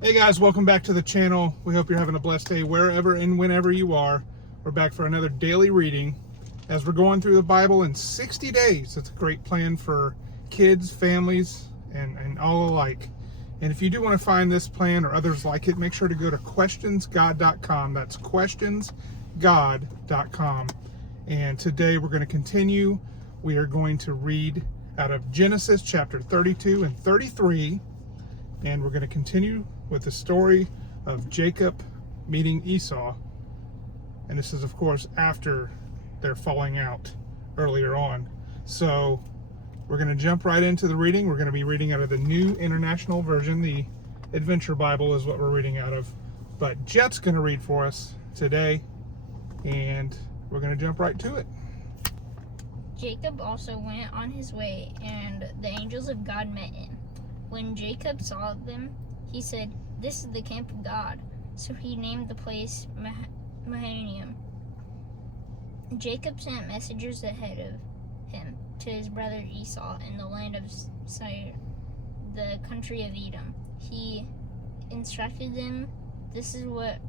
Hey guys, welcome back to the channel. We hope you're having a blessed day wherever and whenever you are. We're back for another daily reading as we're going through the Bible in 60 days. It's a great plan for kids, families, and all alike. And if you do want to find this plan or others like it, make sure to go to questionsgod.com. That's questionsgod.com. And today we're going to continue. We are going to read out of Genesis chapter 32 and 33. And we're going to continue with the story of Jacob meeting Esau. And this is, of course, after their falling out earlier on. So we're going to jump right into the reading. We're going to be reading out of the New International Version. The Adventure Bible is what we're reading out of. But Jet's going to read for us today. And we're going to jump right to it. Jacob also went on his way, and the angels of God met him. When Jacob saw them, he said, "This is the camp of God." So he named the place Mahanaim. Jacob sent messengers ahead of him to his brother Esau in the land of Seir, the country of Edom. He instructed them, "This is what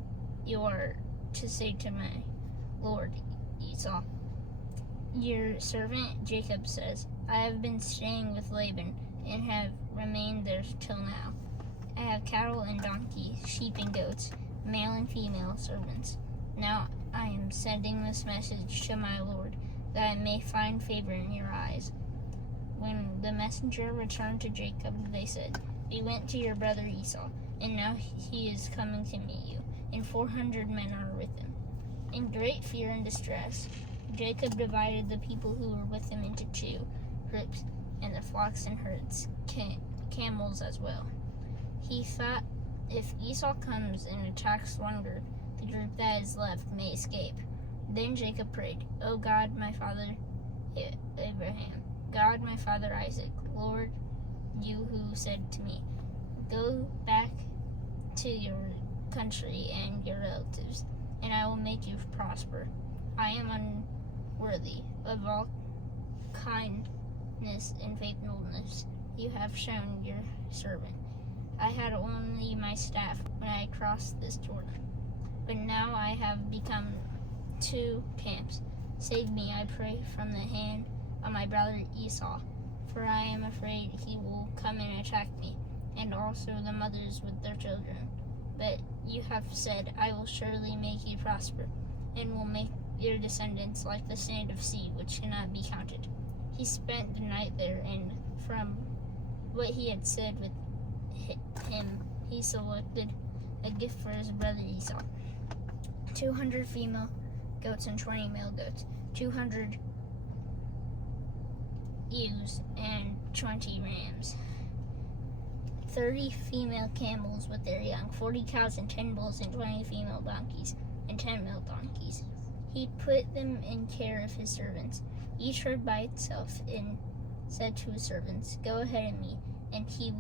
you are to say to my lord Esau. Your servant Jacob says, I have been staying with Laban and have remained there till now. I have cattle and donkeys, sheep and goats, male and female servants. Now I am sending this message to my lord, that I may find favor in your eyes." When the messenger returned to Jacob, they said, "We went to your brother Esau, and now he is coming to meet you, and 400 men are with him." In great fear and distress, Jacob divided the people who were with him into two groups, and the flocks and herds, camels as well. He thought, if Esau comes and attacks one group, the group that is left may escape. Then Jacob prayed, "O God, my father Abraham, God, my father Isaac, Lord, you who said to me, 'Go back to your country and your relatives, and I will make you prosper.' I am unworthy of all kindness and faithfulness you have shown your servant. I had only my staff when I crossed this Jordan, but now I have become two camps. Save me, I pray, from the hand of my brother Esau, for I am afraid he will come and attack me, and also the mothers with their children. But you have said, I will surely make you prosper, and will make your descendants like the sand of sea, which cannot be counted." He spent the night there, and from what he had said with him, he selected a gift for his brother Esau: 200 female goats and 20 male goats, 200 ewes and 20 rams, 30 female camels with their young, 40 cows and 10 bulls and 20 female donkeys and 10 male donkeys. He put them in care of his servants, each herd by itself, and said to his servants, "Go ahead of me," and he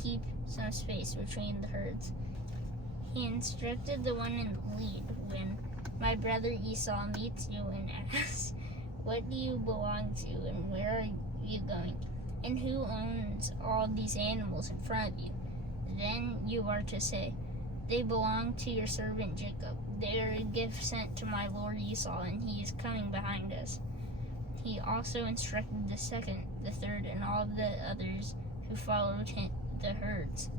keep some space between the herds. He instructed the one in the lead, "When my brother Esau meets you and asks, 'What do you belong to, and where are you going, and who owns all these animals in front of you?' then you are to say, 'They belong to your servant Jacob. They are a gift sent to my lord Esau, and he is coming behind us.'" He also instructed the second, the third, and all of the others who followed the herds.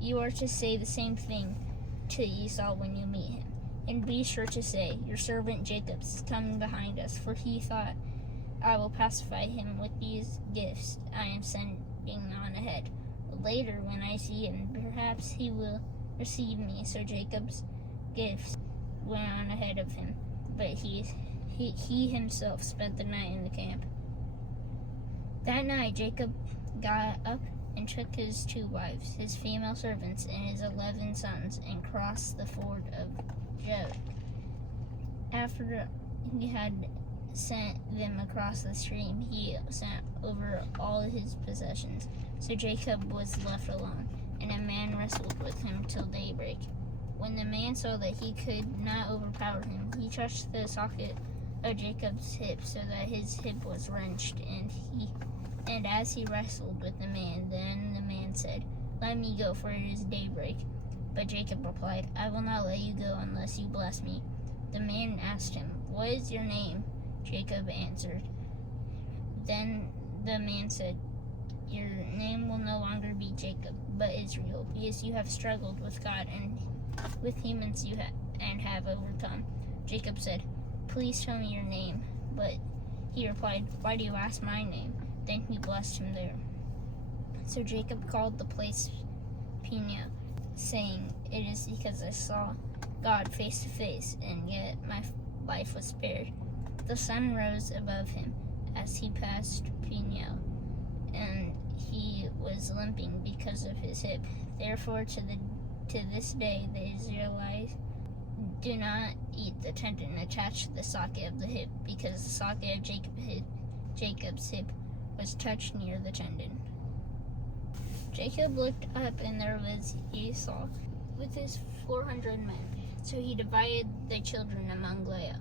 "You are to say the same thing to Esau when you meet him. And be sure to say, 'Your servant Jacob is coming behind us,' for he thought, 'I will pacify him with these gifts I am sending on ahead. Later, when I see him, perhaps he will receive me.' So Jacob's gifts went on ahead of him, but he himself spent the night in the camp. That night Jacob got up and took his 2 wives, his female servants, and his 11 sons, and crossed the ford of Jabbok. After he had sent them across the stream, he sent over all his possessions. So Jacob was left alone, and a man wrestled with him till daybreak. When the man saw that he could not overpower him, he touched the socket of Jacob's hip, so that his hip was wrenched, and as he wrestled with the man, then the man said, Let me go, for it is daybreak." But Jacob replied, "I will not let you go unless you bless me." The man asked him, "What is your name?" Jacob answered. Then the man said, "Your name will no longer be Jacob, but Israel, because you have struggled with God and with humans and have overcome." Jacob said, "Please tell me your name." But he replied, "Why do you ask my name?" Then he blessed him there. So Jacob called the place Peniel, saying, "It is because I saw God face to face, and yet my life was spared." The sun rose above him as he passed Peniel, and he was limping because of his hip. Therefore, to this day, the Israelites do not eat the tendon attached to the socket of the hip, because the socket of Jacob's hip was touched near the tendon. Jacob looked up, and there was Esau with his 400 men. So he divided the children among Leah,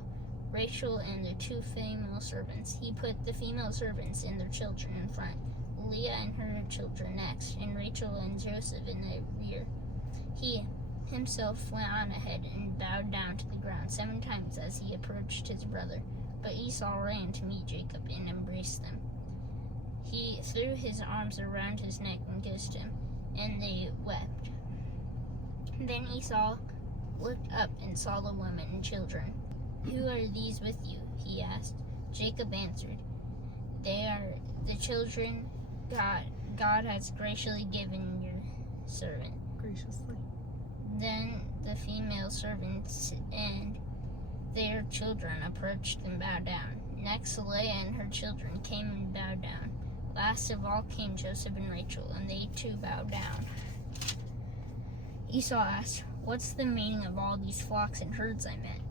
Rachel, and the 2 female servants. He put the female servants and their children in front, Leah and her children next, and Rachel and Joseph in the rear. He himself went on ahead and bowed down to the ground 7 times as he approached his brother. But Esau ran to meet Jacob and embraced them. He threw his arms around his neck and kissed him, and they wept. Then Esau looked up and saw the women and children. "Who are these with you?" he asked. Jacob answered, "They are the children God has graciously given your servant." Graciously. Then the female servants and their children approached and bowed down. Next, Leah and her children came and bowed down. Last of all came Joseph and Rachel, and they too bowed down. Esau asked, "What's the meaning of all these flocks and herds I met?"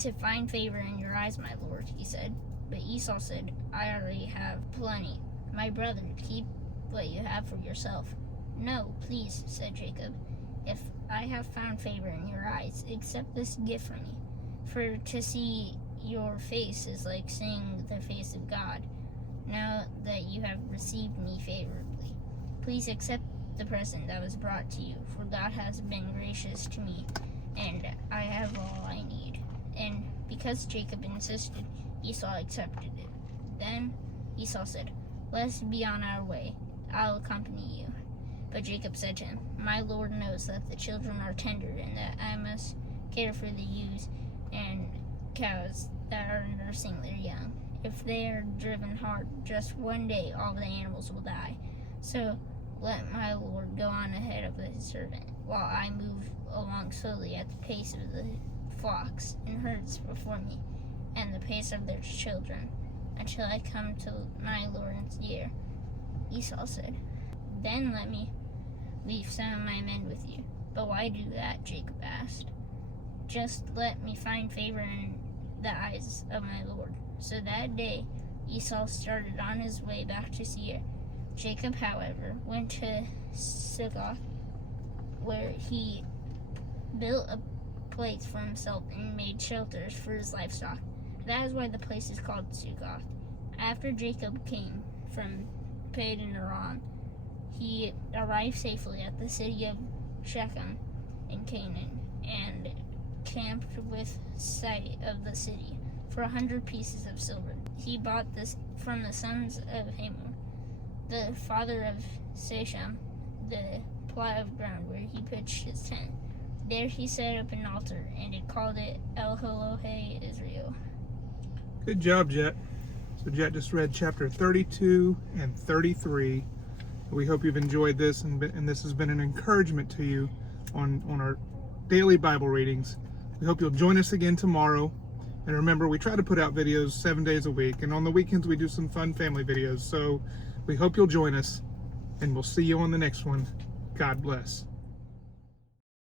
"To find favor in your eyes, my lord," he said. But Esau said, "I already have plenty. My brother, keep what you have for yourself." "No, please," said Jacob. "If I have found favor in your eyes, accept this gift from me. For to see your face is like seeing the face of God. Now that you have received me favorably, please accept the present that was brought to you, for God has been gracious to me, and I have all I need." And because Jacob insisted, Esau accepted it. Then Esau said, "Let's be on our way. I'll accompany you." But Jacob said to him, "My Lord knows that the children are tender, and that I must care for the ewes and cows that are nursing their young. If they are driven hard, just one day all the animals will die. So let my Lord go on ahead of his servant, while I move along slowly at the pace of the flocks and herds before me, and the pace of their children, until I come to my Lord's ear." Esau said, "Then let me leave some of my men with you." "But why do that?" Jacob asked. "Just let me find favor in the eyes of my Lord." So that day Esau started on his way back to Seir. Jacob, however, went to Succoth, where he built a place for himself and made shelters for his livestock. That is why the place is called Succoth. After Jacob came from Padan Aram, he arrived safely at the city of Shechem in Canaan, and camped with sight of the city for 100 pieces of silver. He bought this from the sons of Hamor, the father of Shechem, the plot of ground where he pitched his tent. There he set up an altar, and he called it El Elohe Israel. Good job, Jet. So Jet just read chapter 32 and 33. We hope you've enjoyed this, and this has been an encouragement to you on our daily Bible readings. We hope you'll join us again tomorrow. And remember, we try to put out videos 7 days a week, and on the weekends we do some fun family videos. So we hope you'll join us, and we'll see you on the next one. God bless.